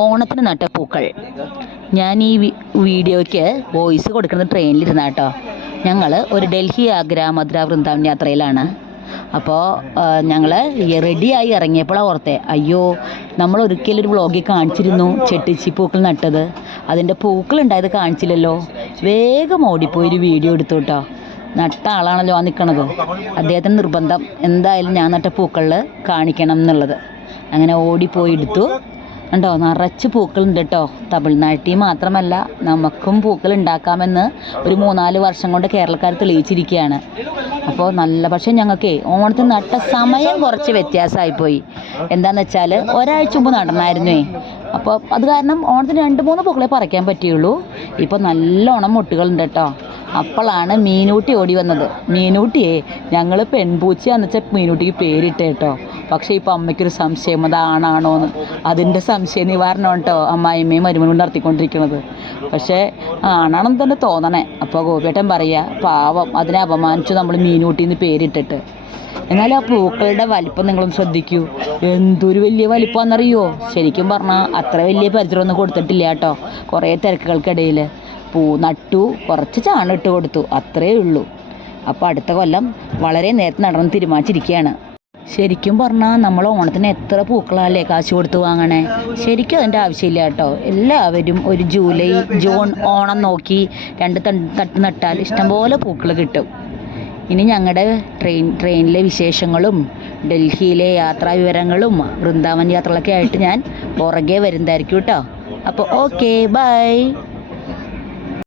ഓണത്തിന് നട്ട പൂക്കൾ. ഞാൻ ഈ വീഡിയോയ്ക്ക് വോയിസ് കൊടുക്കുന്നത് ട്രെയിനിലിരുന്ന കേട്ടോ. ഞങ്ങൾ ഒരു ഡൽഹി ആഗ്ര മധുര വൃന്ദാവൻ യാത്രയിലാണ്. അപ്പോൾ ഞങ്ങൾ റെഡിയായി ഇറങ്ങിയപ്പോഴാണ് ഓർത്തേ, അയ്യോ നമ്മൾ ഒരിക്കലൊരു വ്ളോഗിൽ കാണിച്ചിരുന്നു ചെട്ടിച്ചി പൂക്കൾ നട്ടത്, അതിൻ്റെ പൂക്കളുണ്ടായത് കാണിച്ചില്ലല്ലോ. വേഗം ഓടിപ്പോയി ഒരു വീഡിയോ എടുത്തു കേട്ടോ. നട്ട ആളാണല്ലോ ആ നിൽക്കണത്. അദ്ദേഹത്തിന് നിർബന്ധം എന്തായാലും ഞാൻ നട്ട പൂക്കളിൽ കാണിക്കണം എന്നുള്ളത്. അങ്ങനെ ഓടിപ്പോയി എടുത്തു. കണ്ടോ, നിറച്ച് പൂക്കളുണ്ട് കേട്ടോ. തമിഴ്നാട്ടിൽ മാത്രമല്ല, നമുക്കും പൂക്കൾ ഉണ്ടാക്കാമെന്ന് ഒരു 3-4 വർഷം കൊണ്ട് കേരളക്കാർ തെളിയിച്ചിരിക്കുകയാണ്. അപ്പോൾ നല്ല, പക്ഷേ ഞങ്ങൾക്ക് ഓണത്തിന് നട്ട സമയം കുറച്ച് വ്യത്യാസമായിപ്പോയി. എന്താണെന്ന് വെച്ചാൽ ഒരാഴ്ച മുമ്പ് നടണമായിരുന്നേ. അപ്പോൾ അത് കാരണം ഓണത്തിന് 2-3 പൂക്കളെ പറിക്കാൻ പറ്റുകയുള്ളൂ. ഇപ്പോൾ നല്ലോണം മുട്ടുകളുണ്ട് കേട്ടോ. അപ്പോഴാണ് മീനൂട്ടി ഓടി വന്നത്. മീനൂട്ടിയെ ഞങ്ങൾ പെൺപൂച്ചയാന്ന് വെച്ചാൽ മീനൂട്ടിക്ക് പേരിട്ട് കേട്ടോ. പക്ഷേ ഇപ്പോൾ അമ്മയ്ക്കൊരു സംശയം, അത് ആണാണോ എന്ന്. അതിൻ്റെ സംശയ നിവാരണം കേട്ടോ അമ്മായിമ്മയും മരുമനും നടത്തിക്കൊണ്ടിരിക്കുന്നത്. പക്ഷേ ആണാണെന്ന് തന്നെ തോന്നണേ. അപ്പോൾ ഗോപിയേട്ടൻ പറയുക, പാവം അതിനെ അപമാനിച്ചു നമ്മൾ മീനൂട്ടിന്ന് പേരിട്ടിട്ട്. എന്നാലും ആ പൂക്കളുടെ വലിപ്പം നിങ്ങളൊന്ന് ശ്രദ്ധിക്കൂ. എന്തൊരു വലിയ വലിപ്പമാണെന്നറിയോ. ശരിക്കും പറഞ്ഞാൽ അത്ര വലിയ പരിചയമൊന്നും കൊടുത്തിട്ടില്ല കേട്ടോ. കുറേ തിരക്കുകൾക്കിടയിൽ പൂ നട്ടു, കുറച്ച് ചാണം ഇട്ട് കൊടുത്തു, അത്രയേ ഉള്ളൂ. അപ്പോൾ അടുത്ത കൊല്ലം വളരെ നേരത്തെ നടന്ന് തീരുമാനിച്ചിരിക്കുകയാണ്. ശരിക്കും പറഞ്ഞാൽ നമ്മൾ ഓണത്തിന് എത്ര പൂക്കളല്ലേ കാശ് കൊടുത്ത് വാങ്ങണേ. ശരിക്കും അതിൻ്റെ ആവശ്യമില്ല കേട്ടോ. എല്ലാവരും ഒരു ജൂൺ ഓണം നോക്കി 2 തട്ട് നട്ടാൽ ഇഷ്ടംപോലെ പൂക്കൾ കിട്ടും. ഇനി ഞങ്ങളുടെ ട്രെയിനിലെ വിശേഷങ്ങളും ഡൽഹിയിലെ യാത്രാ വിവരങ്ങളും വൃന്ദാവൻ യാത്രകളൊക്കെ ആയിട്ട് ഞാൻ പുറകെ വരുന്നതായിരിക്കും കേട്ടോ. അപ്പോൾ ഓക്കെ, ബൈ.